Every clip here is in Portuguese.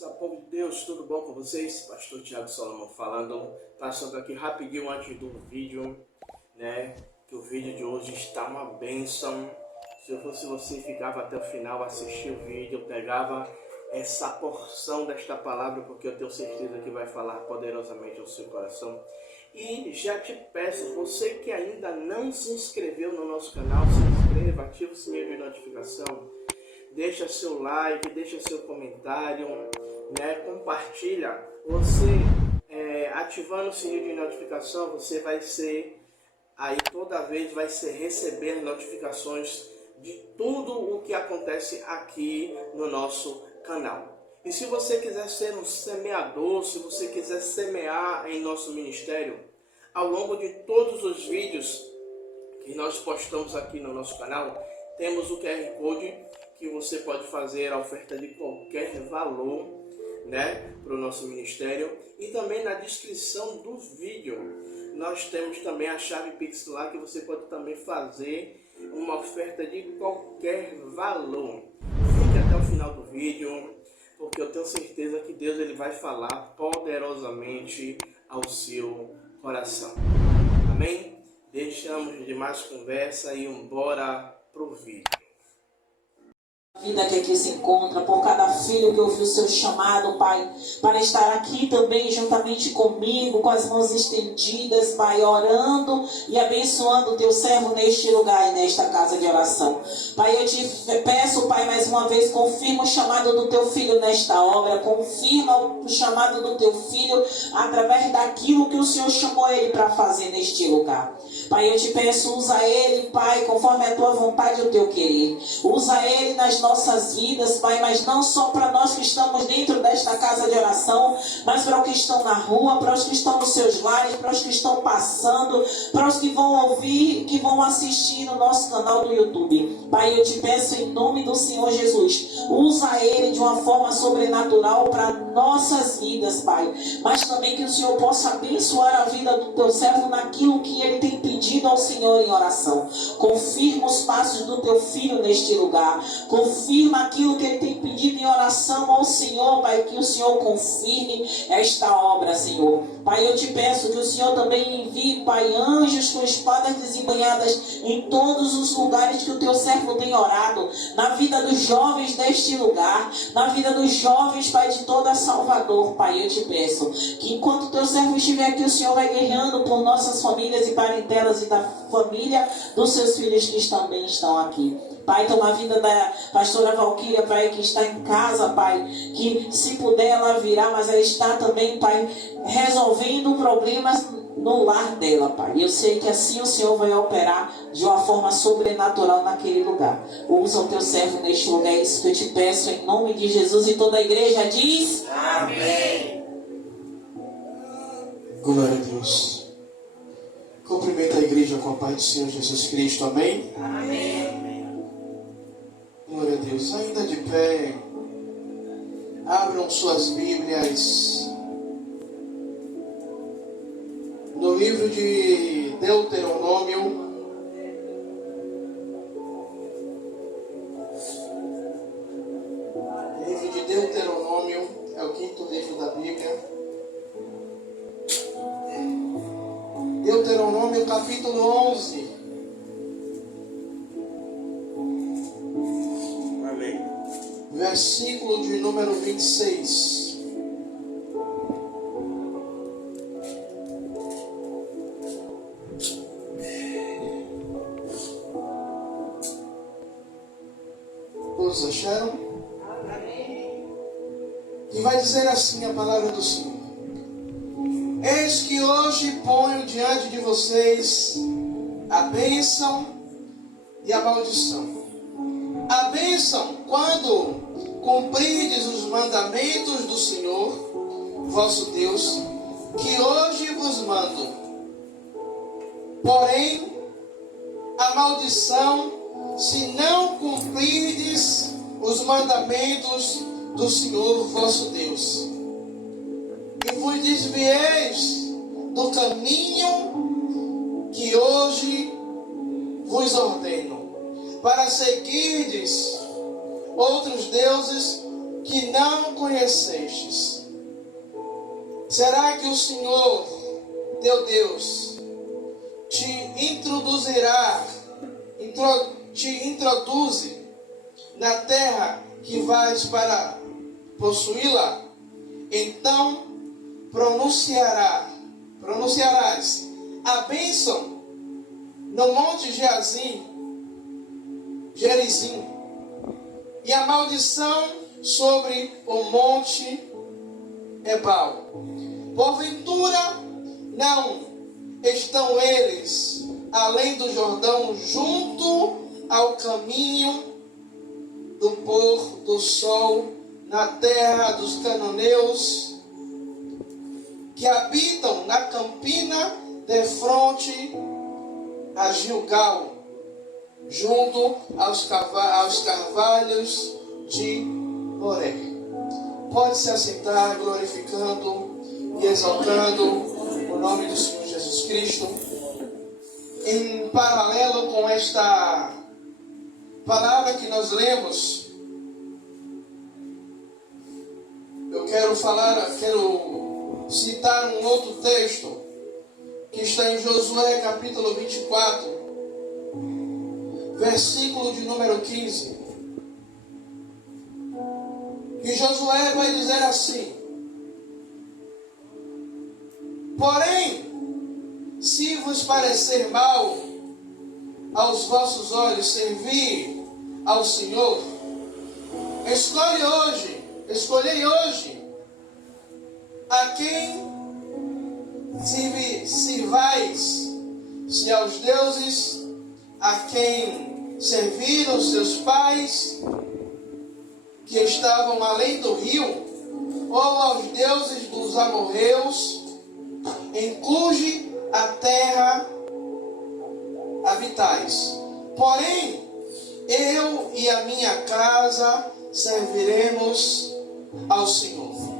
Povo de Deus, tudo bom com vocês? Pastor Thiago Solomon falando, passando aqui rapidinho antes do vídeo, né? Que o vídeo de hoje está uma bênção. Se eu fosse você, ficava até o final, assistir o vídeo, eu pegava essa porção desta palavra, porque eu tenho certeza que vai falar poderosamente ao seu coração. E já te peço, você que ainda não se inscreveu no nosso canal, se inscreva, ativa o sininho de notificação, deixa seu like, deixa seu comentário, né? Compartilha. Você ativando o sininho de notificação, você vai ser aí toda vez vai ser receber notificações de tudo o que acontece aqui no nosso canal. E se você quiser ser um semeador, se você quiser semear em nosso ministério, ao longo de todos os vídeos que nós postamos aqui no nosso canal, temos o QR Code que você pode fazer a oferta de qualquer valor, né, para o nosso ministério. E também na descrição do vídeo nós temos também a chave Pix lá, que você pode também fazer uma oferta de qualquer valor. Fique até o final do vídeo, porque eu tenho certeza que Deus ele vai falar poderosamente ao seu coração. Amém? Deixamos de mais conversa e embora pro vídeo. Vida que aqui se encontra, por cada filho que ouviu o seu chamado, Pai, para estar aqui também juntamente comigo, com as mãos estendidas, Pai, orando e abençoando o teu servo neste lugar e nesta casa de oração. Pai, eu te peço, Pai, mais uma vez, confirma o chamado do teu filho nesta obra, confirma o chamado do teu filho através daquilo que o Senhor chamou ele para fazer neste lugar. Pai, eu te peço, usa ele, Pai, conforme a tua vontade e o teu querer. Usa ele nas nossas vidas, Pai, mas não só para nós que estamos dentro desta casa de oração, mas para os que estão na rua, para os que estão nos seus lares, para os que estão passando, para os que vão ouvir, que vão assistir no nosso canal do YouTube. Pai, eu te peço em nome do Senhor Jesus, usa ele de uma forma sobrenatural para nossas vidas, Pai, mas também que o Senhor possa abençoar a vida do teu servo naquilo que ele tem pedido ao Senhor em oração. Confirma os passos do teu filho neste lugar, confirma aquilo que ele tem pedido em oração ao Senhor, Pai, que o Senhor confirme esta obra, Senhor. Pai, eu te peço que o Senhor também envie, Pai, anjos com espadas desembanhadas em todos os lugares que o teu servo tem orado, na vida dos jovens deste lugar, na vida dos jovens, Pai, de toda Salvador. Pai, eu te peço que enquanto o teu servo estiver aqui, o Senhor vai guerreando por nossas famílias e parentelas e da família dos seus filhos que também estão aqui. Pai, toma a vida da pastora Valquíria, Pai, que está em casa, Pai, que se puder ela virá, mas ela está também, Pai, resolvendo problemas no lar dela, Pai. E eu sei que assim o Senhor vai operar de uma forma sobrenatural naquele lugar. Usa o teu servo neste lugar, é isso que eu te peço em nome de Jesus. E toda a igreja diz: amém. Glória a Deus. Cumprimenta a igreja com a paz do Senhor Jesus Cristo, amém? Amém. Glória a Deus. Ainda de pé, abram suas Bíblias no livro de Deuteronômio, livro de Deuteronômio, é o 5º livro da Bíblia. Deuteronômio capítulo 11. Amém. Versículo de número 26. Todos acharam? Amém. E vai dizer assim a palavra do Senhor: eis que hoje ponho diante de vocês a bênção e a maldição. A bênção quando cumprides os mandamentos do Senhor, vosso Deus, que hoje vos mando. Porém, a maldição, se não cumprides os mandamentos do Senhor, vosso Deus, e vos desvieis do caminho que hoje vos ordeno, para seguirdes outros deuses que não conhecestes? Será que o Senhor, teu Deus, te introduz na terra que vais para possuí-la? Então pronunciarás a bênção no monte Gerizim, e a maldição sobre o monte Ebal. Porventura não estão eles além do Jordão, junto ao caminho do pôr do sol, na terra dos cananeus, que habitam na campina defronte a Gilgal, junto aos carvalhos de Moré. Pode se assentar, glorificando e exaltando o nome do Senhor Jesus Cristo. Em paralelo com esta palavra que nós lemos, eu quero citar um outro texto que está em Josué capítulo 24, versículo de número 15. E Josué vai dizer assim: porém, se vos parecer mal aos vossos olhos servir ao Senhor, escolhei hoje a quem sirvais, se aos deuses a quem serviram os seus pais, que estavam além do rio, ou aos deuses dos amorreus, em cuja a terra habitais. Porém, eu e a minha casa serviremos ao Senhor.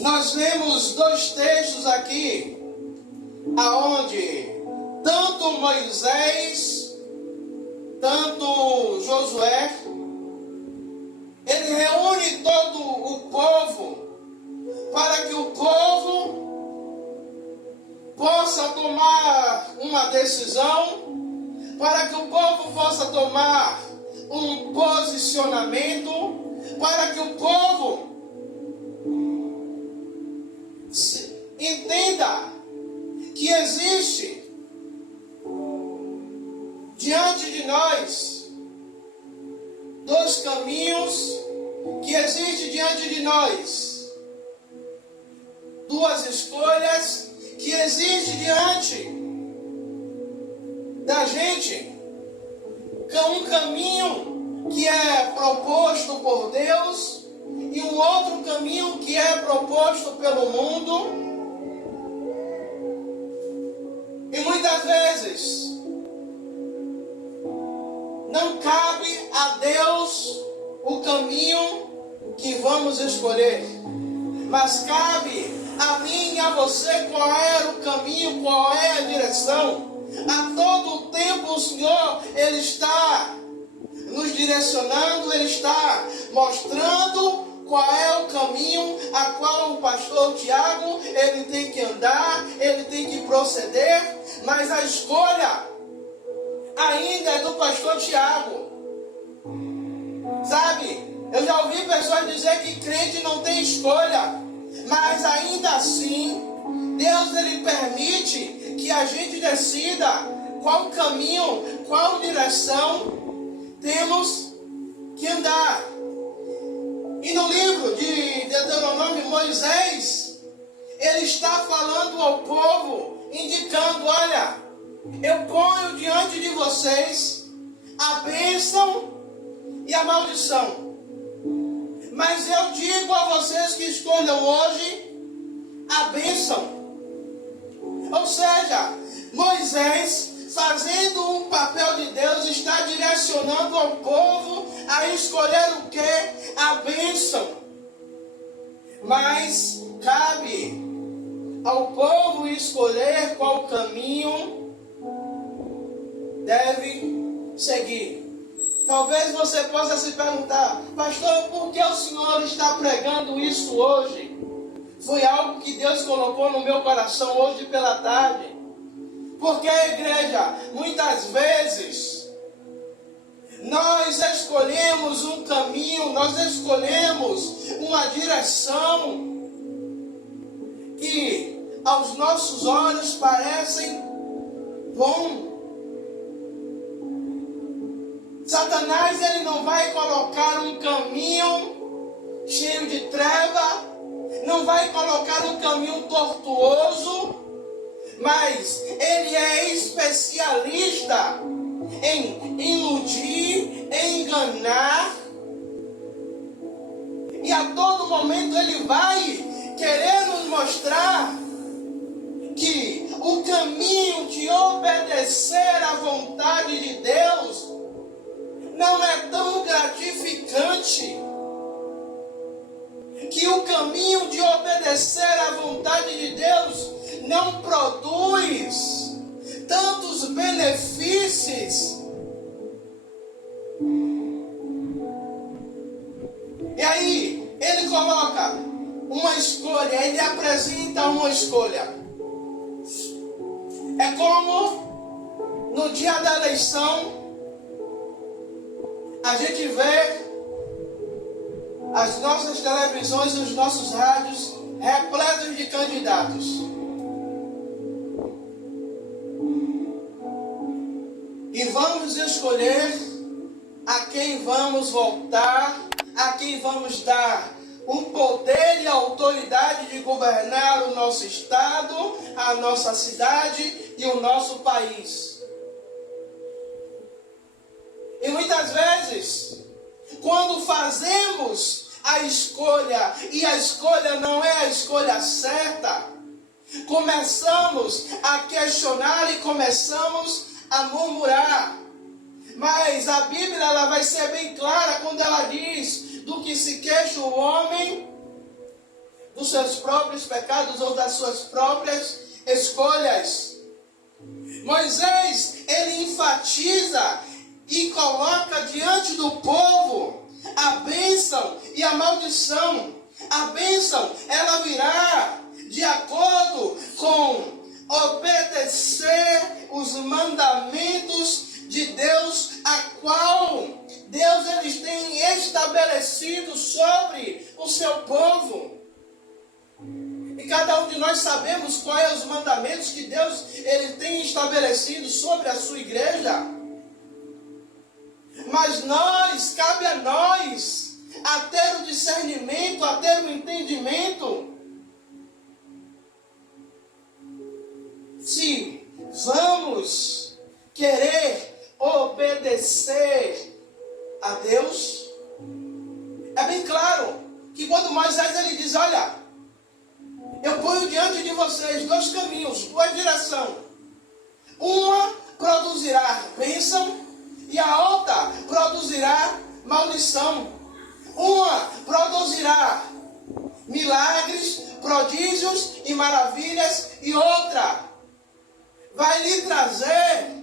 Nós vemos dois textos aqui, aonde tanto Moisés, tanto Josué, ele reúne todo o povo para que o povo possa tomar uma decisão, para que o povo possa tomar um posicionamento, para que o povo entenda que existe diante de nós dois caminhos, que existe diante de nós duas escolhas, que existe diante da gente um caminho que é proposto por Deus e um outro caminho que é proposto pelo mundo. E muitas vezes não cabe a Deus o caminho que vamos escolher, mas cabe a mim e a você qual é o caminho, qual é a direção. A todo tempo o Senhor, Ele está nos direcionando, Ele está mostrando qual é o caminho a qual o pastor Tiago, ele tem que andar, ele tem que proceder, mas a escolha ainda é do pastor Tiago. Sabe, eu já ouvi pessoas dizer que crente não tem escolha, mas ainda assim, Deus ele permite que a gente decida qual caminho, qual direção temos que andar. E no livro de Deuteronômio, Moisés, ele está falando ao povo, indicando: olha, eu ponho diante de vocês a bênção e a maldição. Mas eu digo a vocês que escolham hoje a bênção. Ou seja, Moisés, fazendo um papel de Deus, está direcionando ao povo a escolher o que? A bênção. Mas cabe ao povo escolher qual caminho deve seguir. Talvez você possa se perguntar, pastor, por que o senhor está pregando isso hoje? Foi algo que Deus colocou no meu coração hoje pela tarde. Porque, igreja, muitas vezes nós escolhemos um caminho, nós escolhemos uma direção que aos nossos olhos parecem bom. Satanás, ele não vai colocar um caminho cheio de treva, não vai colocar um caminho tortuoso, mas ele é especialista em iludir, em enganar, e a todo momento ele vai querer nos mostrar que o caminho de obedecer à vontade de Deus não é tão gratificante, que o caminho de obedecer à vontade de Deus não produz tantos benefícios. E aí, ele coloca uma escolha, ele apresenta uma escolha. É como no dia da eleição, a gente vê as nossas televisões e os nossos rádios repletos de candidatos. E vamos escolher a quem vamos votar, a quem vamos dar o poder e a autoridade de governar o nosso estado, a nossa cidade e o nosso país. E muitas vezes, quando fazemos a escolha, e a escolha não é a escolha certa, começamos a questionar e começamos a murmurar. Mas a Bíblia, ela vai ser bem clara quando ela diz: do que se queixa o homem, dos seus próprios pecados ou das suas próprias escolhas. Moisés, ele enfatiza e coloca diante do povo a bênção e a maldição. A bênção, ela virá de acordo com obedecer os mandamentos de Deus, a qual Deus eles tem estabelecido sobre o seu povo. E cada um de nós sabemos quais são os mandamentos que Deus ele tem estabelecido sobre a sua igreja. Mas nós, cabe a nós a ter o discernimento, a ter o entendimento, se vamos querer obedecer a Deus. É bem claro que quando Moisés ele diz: olha, eu ponho diante de vocês dois caminhos, duas direções. Uma produzirá bênção e a outra produzirá maldição. Uma produzirá milagres, prodígios e maravilhas, e outra vai lhe trazer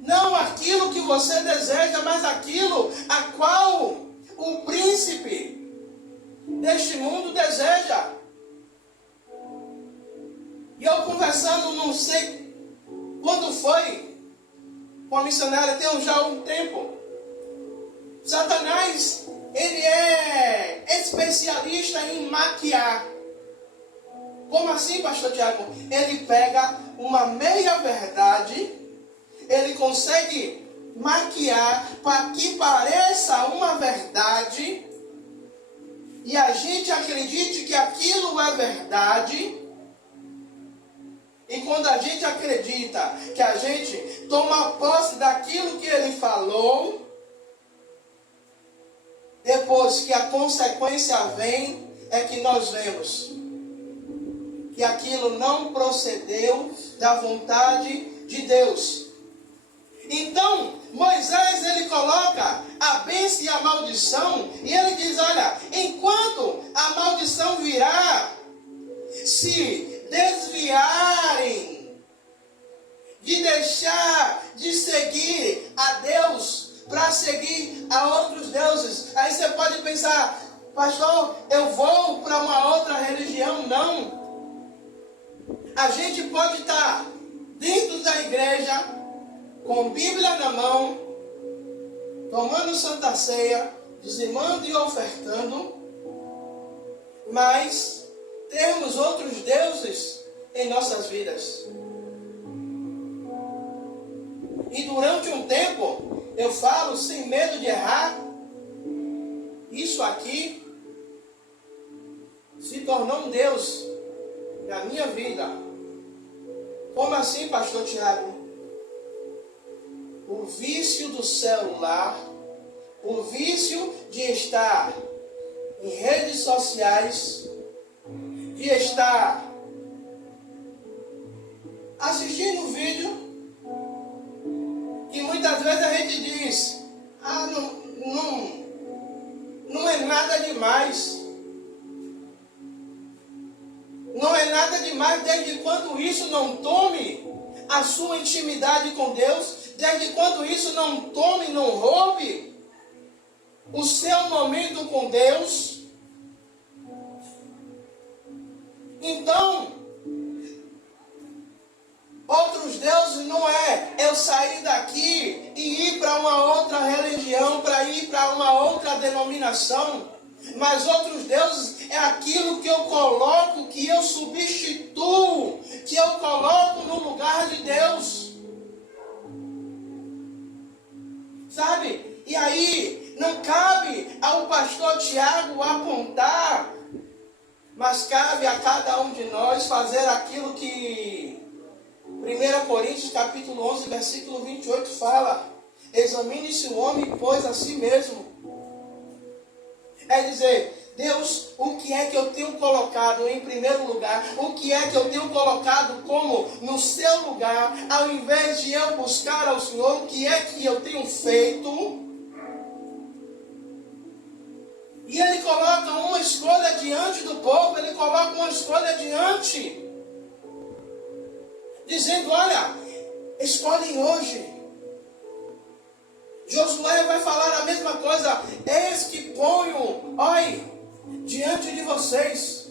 não aquilo que você deseja, mas aquilo a qual o príncipe deste mundo deseja. E eu conversando, não sei quando foi, com a missionária, tem já um tempo. Satanás, ele é especialista em maquiar. Como assim, pastor Tiago? Ele pega uma meia verdade, ele consegue maquiar para que pareça uma verdade, e a gente acredite que aquilo é verdade. E quando a gente acredita, que a gente toma posse daquilo que ele falou, depois que a consequência vem, é que nós vemos que aquilo não procedeu da vontade de Deus. Então, Moisés, ele coloca a bênção e a maldição, e ele diz: olha, enquanto a maldição virá, se desviarem de deixar de seguir a Deus para seguir a outros deuses. Aí você pode pensar, pastor, eu vou para uma outra religião? Não. A gente pode estar dentro da igreja, com Bíblia na mão, tomando Santa Ceia, dizimando e ofertando, mas termos outros deuses em nossas vidas. E durante um tempo, eu falo sem medo de errar, isso aqui se tornou um Deus na minha vida. Como assim, pastor Tiago? O vício do celular, o vício de estar em redes sociais, de estar assistindo vídeo, que muitas vezes a gente diz, não é nada demais. Não é nada demais desde quando isso não tome a sua intimidade com Deus, desde quando isso não tome, não roube o seu momento com Deus. Então, outros deuses não é eu sair daqui e ir para uma outra religião, para ir para uma outra denominação. Mas outros deuses é aquilo que eu coloco, que eu substituo, que eu coloco no lugar de Deus. Sabe? E aí, não cabe ao pastor Tiago apontar, mas cabe a cada um de nós fazer aquilo que 1 Coríntios capítulo 11, versículo 28 fala: examine-se o homem, pois a si mesmo. É dizer, Deus, o que é que eu tenho colocado em primeiro lugar? O que é que eu tenho colocado como no seu lugar? Ao invés de eu buscar ao Senhor, o que é que eu tenho feito? E Ele coloca uma escolha diante do povo, Ele coloca uma escolha diante, dizendo, olha, escolhem hoje. Josué vai falar a mesma coisa. Eis que ponho, olhe, diante de vocês.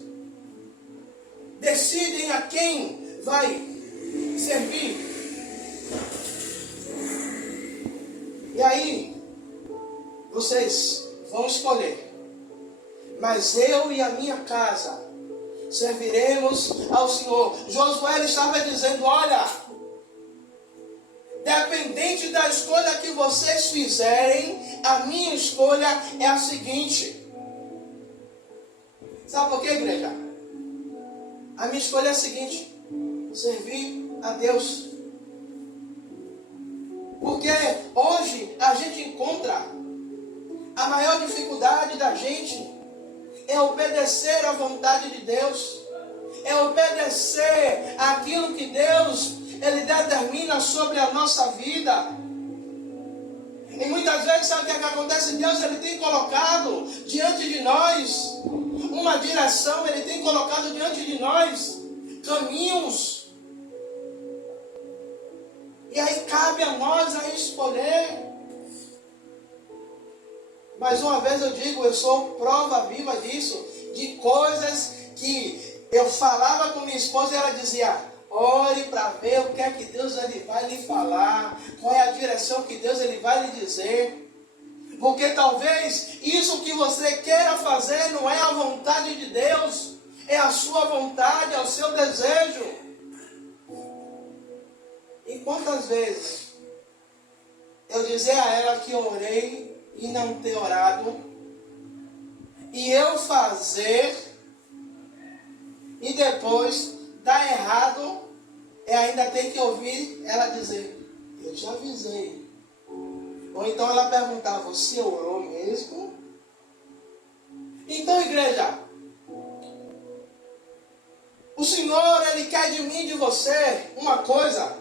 Decidem a quem vai servir. E aí, vocês vão escolher. Mas eu e a minha casa serviremos ao Senhor. Josué estava dizendo, olha, dependente da escolha que vocês fizerem, a minha escolha é a seguinte. Sabe por quê, igreja? A minha escolha é a seguinte: servir a Deus. Porque hoje a gente encontra a maior dificuldade da gente é obedecer à vontade de Deus, é obedecer àquilo que Deus Ele determina sobre a nossa vida. E muitas vezes, sabe o que acontece? Deus, Ele tem colocado diante de nós uma direção, Ele tem colocado diante de nós caminhos. E aí cabe a nós a escolher. Mais uma vez eu digo, eu sou prova viva disso, de coisas que eu falava com minha esposa e ela dizia, ore para ver o que é que Deus ele vai lhe falar, qual é a direção que Deus ele vai lhe dizer. Porque talvez isso que você queira fazer não é a vontade de Deus, é a sua vontade, é o seu desejo. E quantas vezes eu dizer a ela que orei e não ter orado, e eu fazer, e depois dar errado, e ainda tem que ouvir ela dizer, eu já avisei. Ou então ela perguntar, você orou mesmo? Então, igreja, o Senhor, Ele quer de mim e de você uma coisa,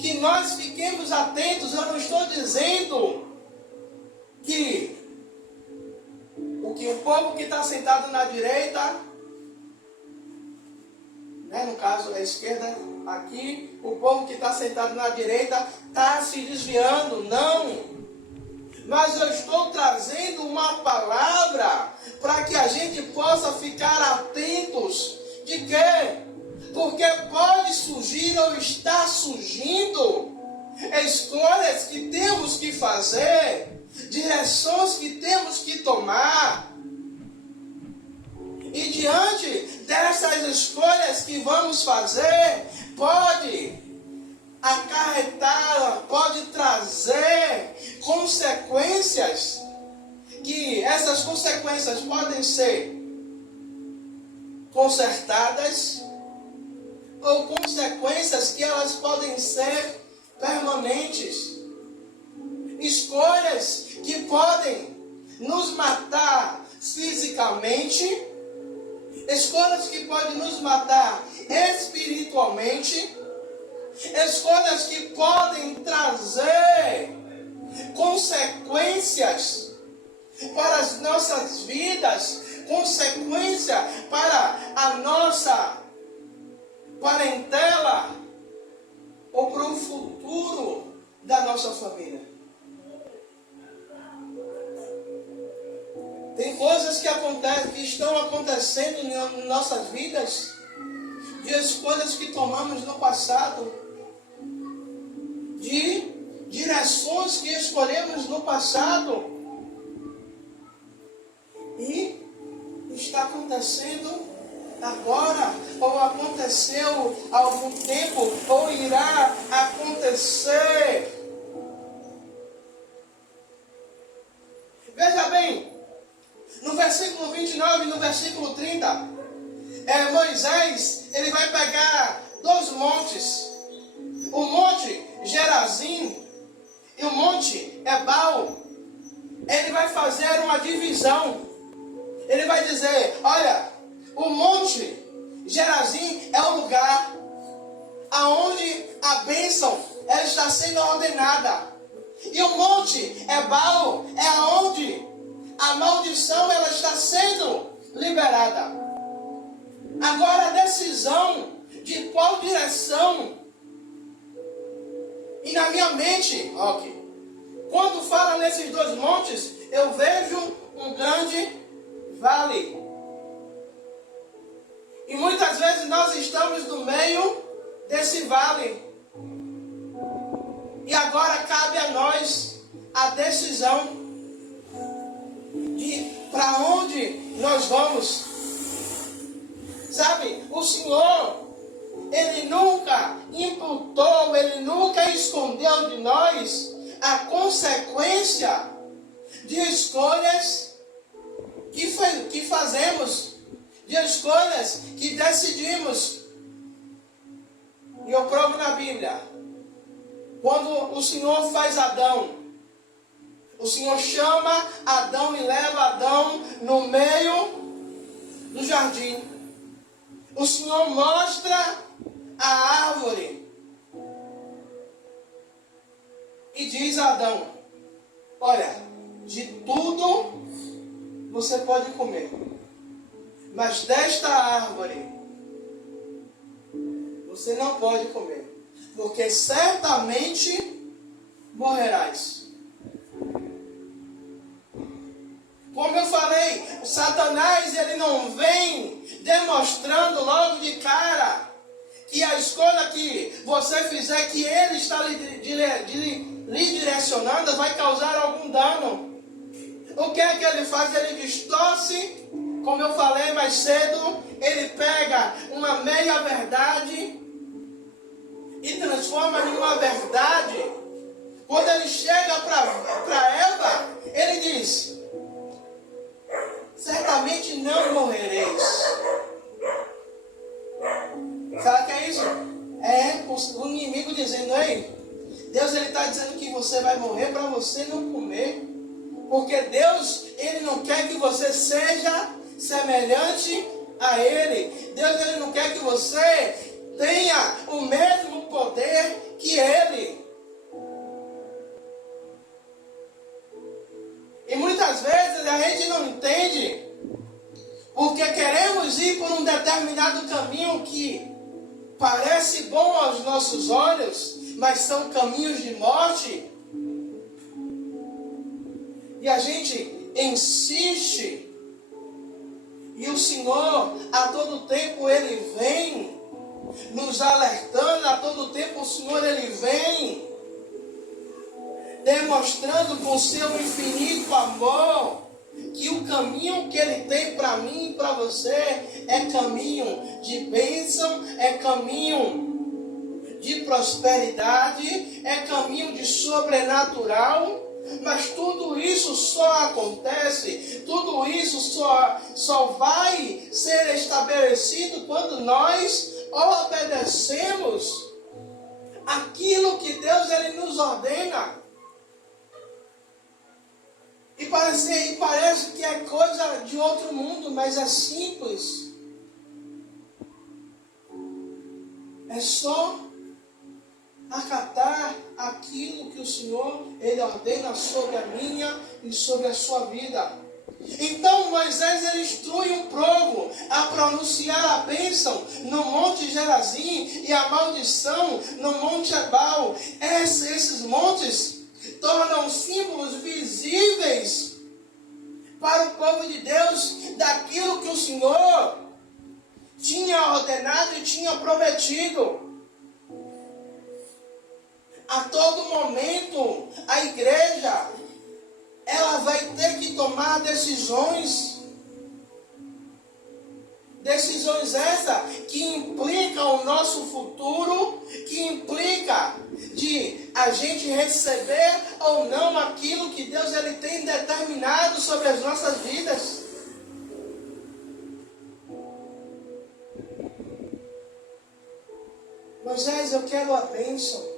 que nós fiquemos atentos. Eu não estou dizendo que o povo que está sentado na direita, né, no caso a esquerda aqui, o povo que está sentado na direita está se desviando. Não. mas eu estou trazendo uma palavra para que a gente possa ficar atentos. De quê? Porque pode surgir ou está surgindo escolhas que temos que fazer, direções que temos que tomar. E diante dessas escolhas que vamos fazer, pode acarretar, pode trazer consequências, que essas consequências podem ser consertadas, ou consequências que elas podem ser permanentes. Escolhas que podem nos matar fisicamente, escolhas que podem nos matar espiritualmente, escolhas que podem trazer consequências para as nossas vidas, consequência para a nossa parentela ou para o futuro da nossa família. Tem coisas que acontecem, que estão acontecendo em nossas vidas, de escolhas que tomamos no passado, de direções que escolhemos no passado, e está acontecendo agora, ou aconteceu há algum tempo, ou irá acontecer. Veja bem, no versículo 29 e no versículo 30, Moisés, ele vai pegar dois montes, o monte Gerazim e o monte Ebal. Ele vai fazer uma divisão. Ele vai dizer, olha, o monte Gerazim é o lugar aonde a bênção ela está sendo ordenada. E o monte Ebal é aonde a maldição ela está sendo liberada. Agora a decisão de qual direção. E na minha mente, quando fala nesses dois montes, eu vejo um grande vale. E muitas vezes nós estamos no meio desse vale. E agora cabe a nós a decisão de para onde nós vamos. Sabe, o Senhor, Ele nunca imputou, Ele nunca escondeu de nós a consequência de escolhas que fazemos, de escolhas que decidimos. E eu provo na Bíblia, quando o Senhor faz Adão, o Senhor chama Adão e leva Adão no meio do jardim. O Senhor mostra a árvore e diz a Adão, olha, de tudo você pode comer, mas desta árvore você não pode comer, porque certamente morrerás. Como eu falei, o Satanás ele não vem demonstrando logo de cara que a escolha que você fizer, que ele está lhe direcionando, vai causar algum dano. O que é que ele faz? Ele distorce, como eu falei mais cedo, ele pega uma meia verdade e transforma em uma verdade. Quando ele chega para Eva, ele diz, certamente não morrereis. Sabe o que é isso? É o inimigo dizendo, ei, Deus ele está dizendo que você vai morrer para você não comer. Porque Deus, Ele não quer que você seja semelhante a Ele. Deus, Ele não quer que você tenha o mesmo poder que Ele. E muitas vezes a gente não entende, porque queremos ir por um determinado caminho que parece bom aos nossos olhos, mas são caminhos de morte. E a gente insiste. E o Senhor, a todo tempo, Ele vem nos alertando. A todo tempo, o Senhor, Ele vem demonstrando com seu infinito amor que o caminho que Ele tem para mim e para você é caminho de bênção, é caminho de prosperidade, é caminho de sobrenatural. Mas tudo isso só acontece, tudo isso só vai ser estabelecido quando nós obedecemos aquilo que Deus Ele nos ordena. E parece que é coisa de outro mundo, mas é simples. É só acatar aquilo que o Senhor Ele ordena sobre a minha e sobre a sua vida. Então Moisés ele instrui um povo a pronunciar a bênção no Monte Gerazim e a maldição no Monte Ebal. Esses montes tornam símbolos visíveis para o povo de Deus daquilo que o Senhor tinha ordenado e tinha prometido. A todo momento, a igreja, ela vai ter que tomar decisões. Decisões essas que implicam o nosso futuro, que implica de a gente receber ou não aquilo que Deus ele tem determinado sobre as nossas vidas. Moisés, eu quero a bênção.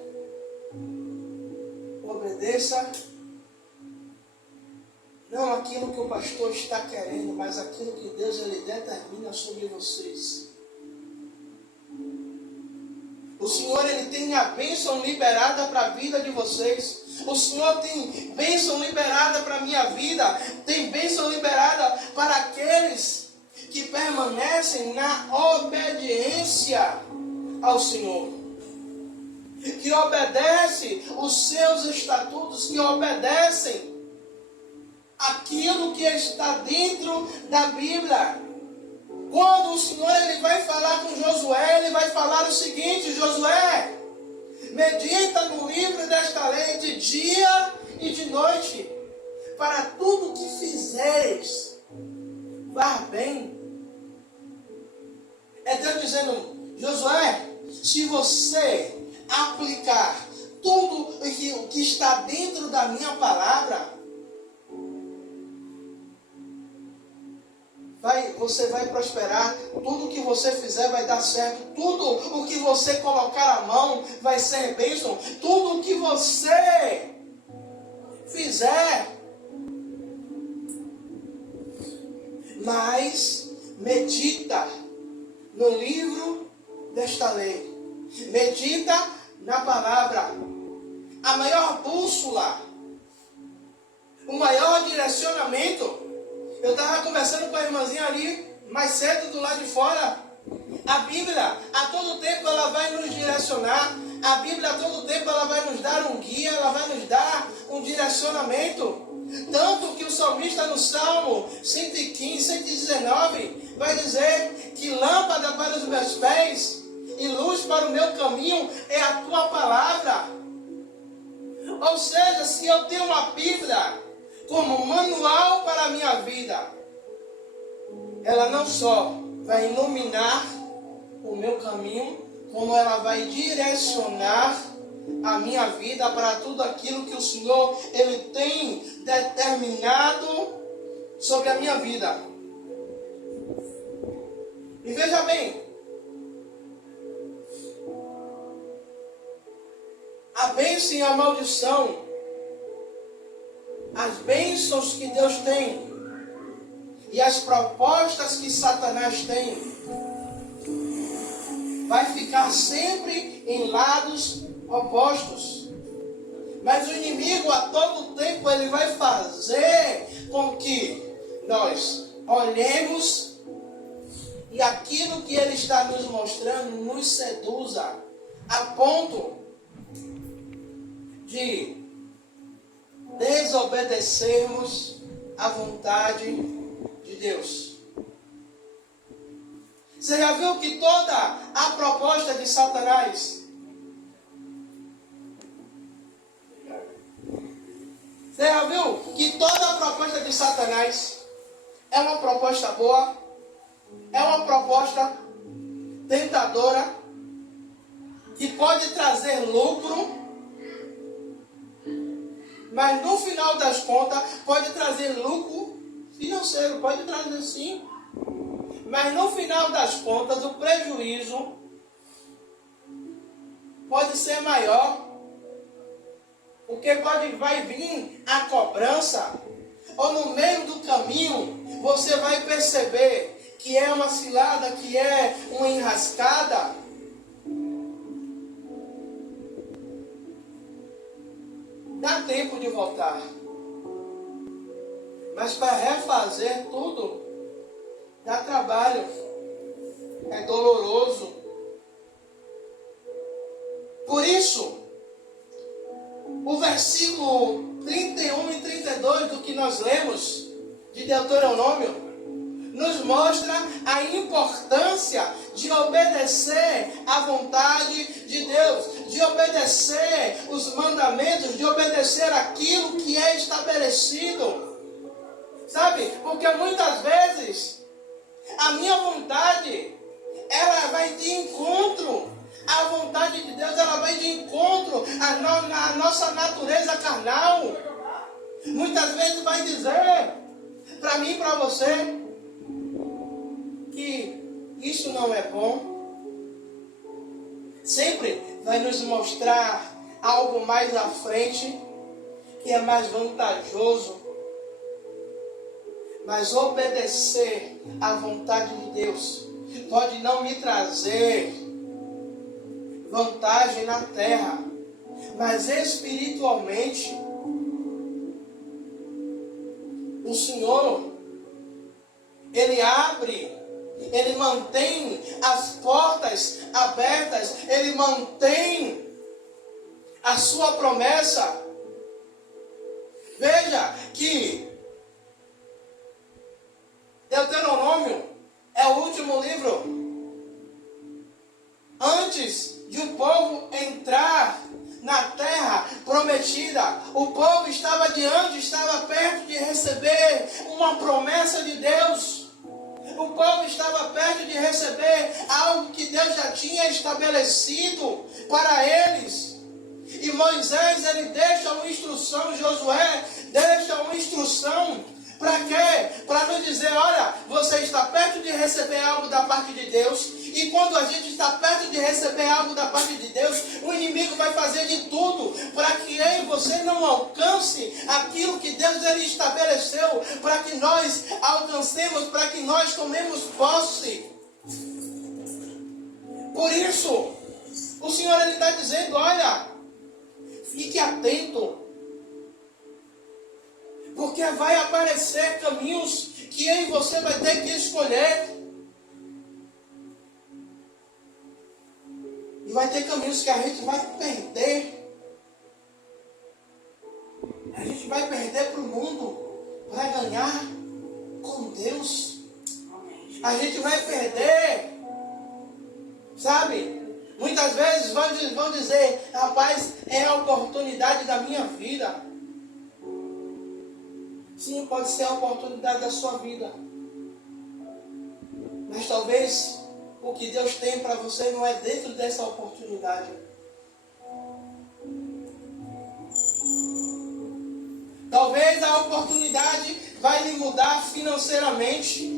Obedeça, não aquilo que o pastor está querendo, mas aquilo que Deus ele determina sobre vocês. O Senhor ele tem a bênção liberada para a vida de vocês. O Senhor tem bênção liberada para a minha vida. Tem bênção liberada para aqueles que permanecem na obediência ao Senhor. Que obedecem os seus estatutos, que obedecem aquilo que está dentro da Bíblia. Quando o Senhor ele vai falar com Josué, ele vai falar o seguinte: Josué, medita no livro desta lei de dia e de noite, para tudo que fizeres, vá bem. É Deus dizendo: Josué, se você aplicar tudo o que está dentro da minha palavra, você vai prosperar, tudo que você fizer vai dar certo, tudo o que você colocar a mão vai ser bênção, tudo o que você fizer. Mas medita no livro desta lei, medita na palavra. A maior bússola, o maior direcionamento. Eu estava conversando com a irmãzinha ali mais cedo do lado de fora. A Bíblia, a todo tempo ela vai nos direcionar. A Bíblia, a todo tempo ela vai nos dar um guia, ela vai nos dar um direcionamento. Tanto que o salmista no Salmo 115, 119 vai dizer que lâmpada para os meus pés e luz para o meu caminho é a tua palavra. Ou seja, se eu tenho uma Bíblia como manual para a minha vida, ela não só vai iluminar o meu caminho, como ela vai direcionar a minha vida para tudo aquilo que o Senhor ele tem determinado sobre a minha vida. E veja bem, a bênção e a maldição, as bênçãos que Deus tem e as propostas que Satanás tem, vai ficar sempre em lados opostos. Mas o inimigo a todo tempo ele vai fazer com que nós olhemos e aquilo que ele está nos mostrando nos seduza a ponto de desobedecermos à vontade de Deus. Você já viu que toda a proposta de Satanás, você já viu que toda a proposta de Satanás é uma proposta boa, é uma proposta tentadora, que pode trazer lucro, mas no final das contas pode trazer lucro financeiro, pode trazer sim, mas no final das contas o prejuízo pode ser maior, porque vai vir a cobrança, ou no meio do caminho você vai perceber que é uma cilada, que é uma enrascada. Dá tempo de voltar, mas para refazer tudo dá trabalho, é doloroso. Por isso, o versículo 31 e 32 do que nós lemos de Deuteronômio nos mostra a importância de obedecer à vontade de Deus, de obedecer os mandamentos, de obedecer aquilo que é estabelecido. Sabe? Porque muitas vezes a minha vontade, ela vai de encontro à vontade de Deus, ela vai de encontro à nossa natureza carnal. Muitas vezes vai dizer para mim e para você que isso não é bom. Sempre vai nos mostrar algo mais à frente, que é mais vantajoso. Mas obedecer à vontade de Deus pode não me trazer vantagem na terra, mas espiritualmente o Senhor, Ele abre, Ele mantém as portas abertas, Ele mantém a sua promessa. Veja que Deuteronômio é o último livro antes de o povo entrar na terra prometida. O povo estava perto de receber uma promessa de Deus. O povo estava perto de receber algo que Deus já tinha estabelecido para eles. E Moisés, ele deixa uma instrução, Josué deixa uma instrução. Para quê? Para nos dizer, olha, você está perto de receber algo da parte de Deus. E quando a gente está perto de receber algo da parte de Deus, o inimigo vai fazer de tudo para que eu e você não alcance aquilo que Deus ele estabeleceu, para que nós alcancemos, para que nós tomemos posse. Por isso, o Senhor ele está dizendo, olha, fique atento, porque vai aparecer caminhos que eu e você vai ter que escolher. E vai ter caminhos que a gente vai perder. A gente vai perder para o mundo para ganhar com Deus. A gente vai perder, sabe? Muitas vezes vão dizer, rapaz, é a oportunidade da minha vida. Sim, pode ser a oportunidade da sua vida. Mas talvez o que Deus tem para você não é dentro dessa oportunidade. Talvez a oportunidade vai lhe mudar financeiramente,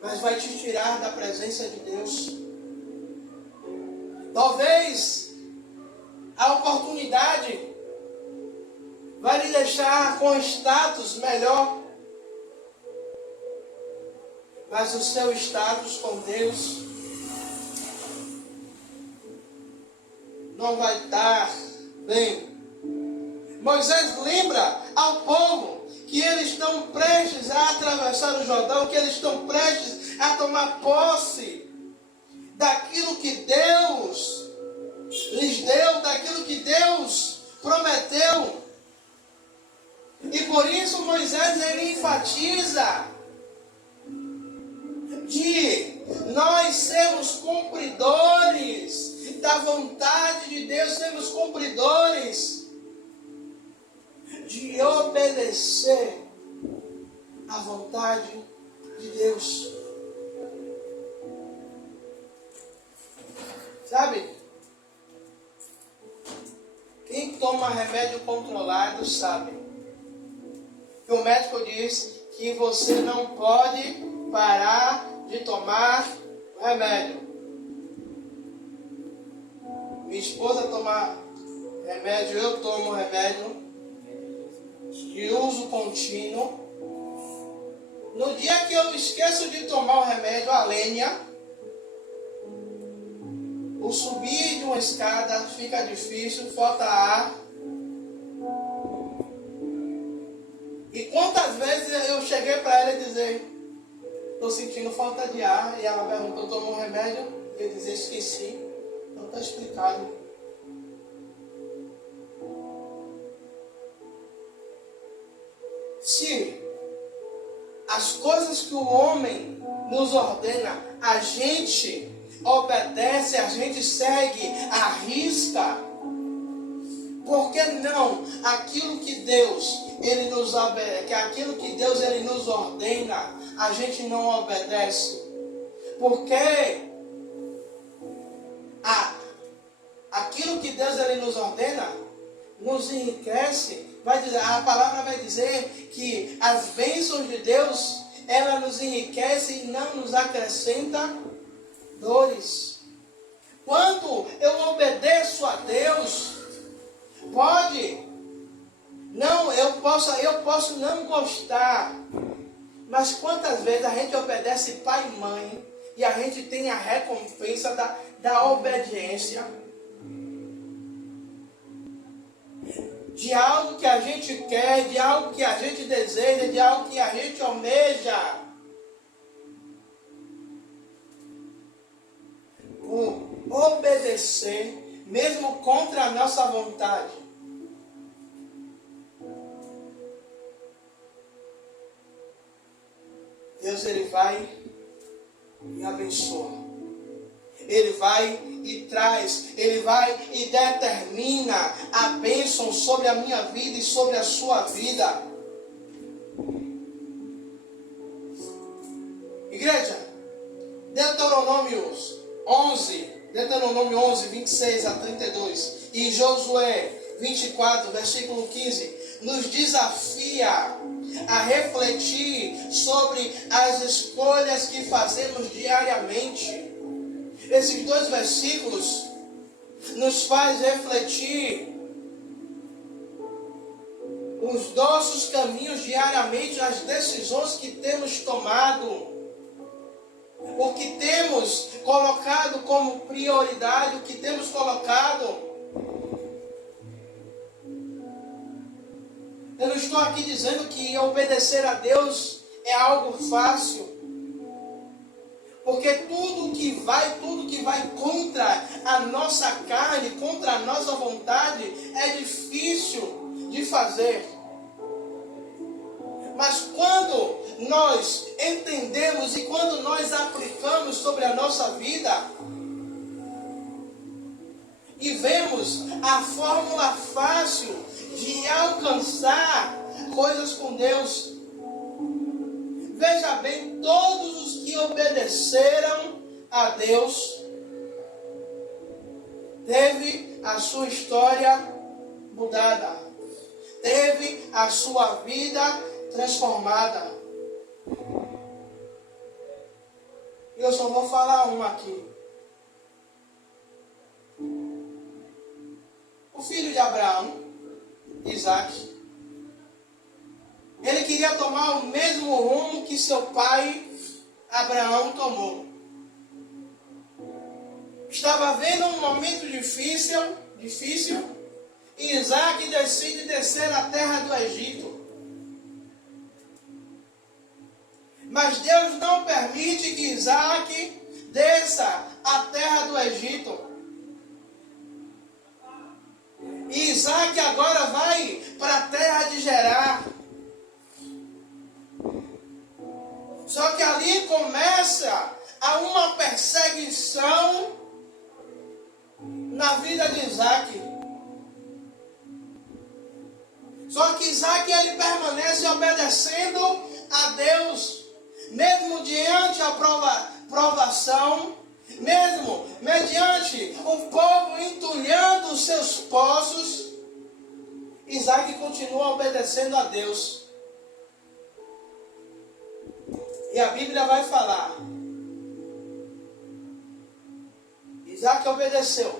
mas vai te tirar da presença de Deus. Talvez a oportunidade vai lhe deixar com status melhor, mas o seu status com Deus não vai estar bem. Moisés lembra ao povo que eles estão prestes a atravessar o Jordão, que eles estão prestes a tomar posse daquilo que Deus lhes deu, daquilo que Deus prometeu. E por isso Moisés ele enfatiza de nós sermos cumpridores da vontade de Deus, sermos cumpridores de obedecer à vontade de Deus. Sabe? Quem toma remédio controlado sabe que o médico diz que você não pode parar de tomar o remédio. Minha esposa toma remédio, eu tomo remédio de uso contínuo. No dia que eu esqueço de tomar o remédio, a lenha, o subir de uma escada fica difícil, falta ar. E quantas vezes eu cheguei para ela e dizer, estou sentindo falta de ar, e ela perguntou, tomou um remédio? E eu dizia, esqueci. Então está explicado. Se as coisas que o homem nos ordena, a gente obedece, a gente segue, arrisca, por que não aquilo que Deus ele nos aquilo que Deus ele nos ordena, a gente não obedece? Porque aquilo que Deus ele nos ordena nos enriquece. A palavra vai dizer que as bênçãos de Deus ela nos enriquece e não nos acrescenta dores. Quando eu obedeço a Deus, eu posso não gostar, mas quantas vezes a gente obedece pai e mãe e a gente tem a recompensa da obediência, de algo que a gente quer, de algo que a gente deseja, de algo que a gente almeja. O obedecer, mesmo contra a nossa vontade. Deus ele vai e abençoa. Ele vai e traz, ele vai e determina a bênção sobre a minha vida e sobre a sua vida. Igreja, Deuteronômio 11, 26 a 32 e Josué 24, versículo 15, nos desafia a refletir sobre as escolhas que fazemos diariamente. Esses dois versículos nos faz refletir os nossos caminhos diariamente, as decisões que temos tomado, o que temos colocado como prioridade, o que temos colocado. Eu não estou aqui dizendo que obedecer a Deus é algo fácil. Porque tudo que vai contra a nossa carne, contra a nossa vontade, é difícil de fazer. Mas quando nós entendemos e quando nós aplicamos sobre a nossa vida e vemos a fórmula fácil de alcançar coisas com Deus, veja bem, todos os que obedeceram a Deus teve a sua história mudada, teve a sua vida transformada. Eu só vou falar uma aqui. O filho de Abraão, Isaac, ele queria tomar o mesmo rumo que seu pai Abraão tomou. Estava vendo um momento difícil, e Isaac decide descer a terra do Egito. Mas Deus não permite que Isaac desça a terra do Egito. E Isaac agora vai para a terra de Gerar. Só que ali começa a uma perseguição na vida de Isaac. Só que Isaac ele permanece obedecendo a Deus, mesmo diante a provação, mesmo mediante o povo entulhando os seus poços, Isaac continua obedecendo a Deus. E a Bíblia vai falar, Isaac obedeceu,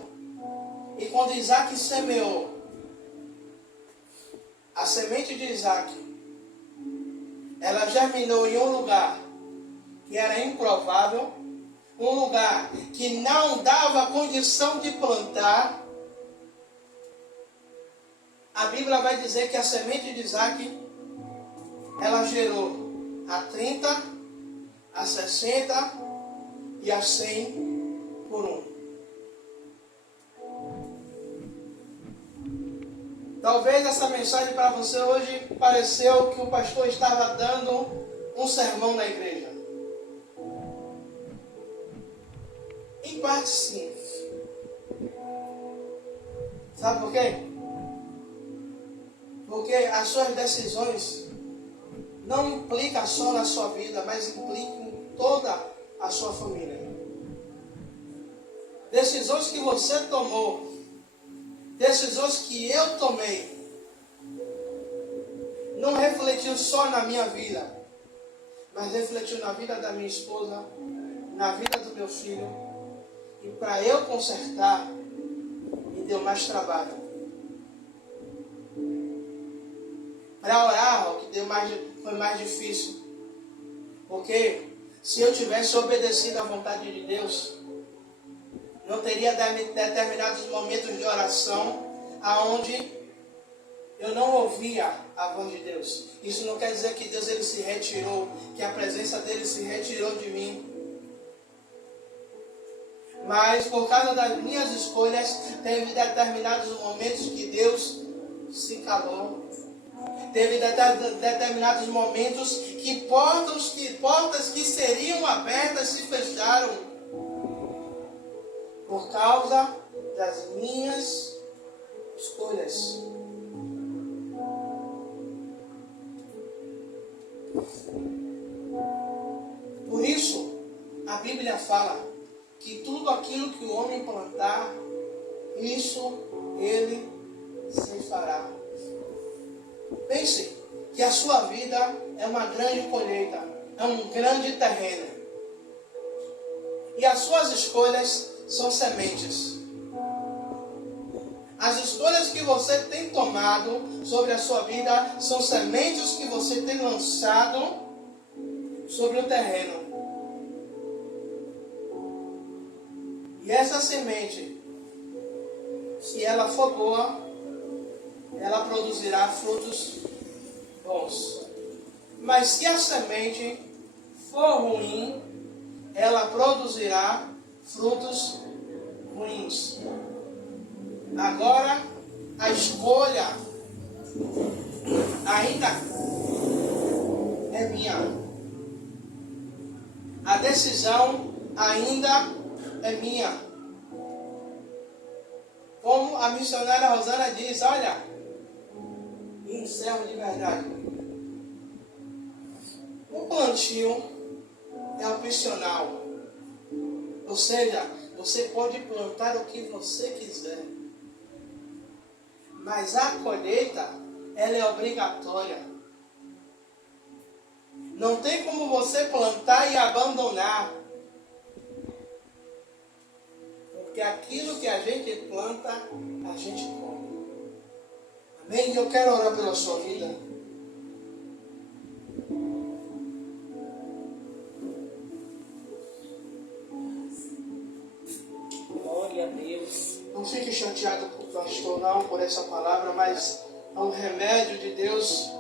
e quando Isaac semeou, a semente de Isaac, ela germinou em um lugar que era improvável, um lugar que não dava condição de plantar. A Bíblia vai dizer que a semente de Isaac, ela gerou a 30, a 60 e a 100 por um. Talvez essa mensagem para você hoje pareceu que o pastor estava dando um sermão na igreja. Em parte sim. Sabe por quê? Porque as suas decisões não implicam só na sua vida, mas implicam em toda a sua família. Decisões que você tomou, decisões que eu tomei, não refletiu só na minha vida, mas refletiu na vida da minha esposa, na vida do meu filho. E para eu consertar, me deu mais trabalho. Para orar, o que foi mais difícil. Porque se eu tivesse obedecido à vontade de Deus, não teria determinados momentos de oração aonde eu não ouvia a voz de Deus. Isso não quer dizer que Deus ele se retirou, que a presença dele se retirou de mim. Mas por causa das minhas escolhas, teve determinados momentos que Deus se calou. Teve determinados momentos que portas que seriam abertas se fecharam. Por causa das minhas escolhas. Por isso, a Bíblia fala que tudo aquilo que o homem plantar, isso ele se fará. Pense que a sua vida é uma grande colheita, é um grande terreno. E as suas escolhas são sementes. As escolhas que você tem tomado sobre a sua vida são sementes que você tem lançado sobre o terreno. E essa semente, se ela for boa, ela produzirá frutos bons. Mas se a semente for ruim, ela produzirá frutos ruins. Agora, a escolha ainda é minha. A decisão ainda é minha. Como a missionária Rosana diz, olha, e encerro de verdade. O plantio é opcional. Ou seja, você pode plantar o que você quiser. Mas a colheita, ela é obrigatória. Não tem como você plantar e abandonar. Porque aquilo que a gente planta, a gente come. Amém? Eu quero orar pela sua vida. Glória a Deus. Não fique chateado com o pastor não, por essa palavra, mas é um remédio de Deus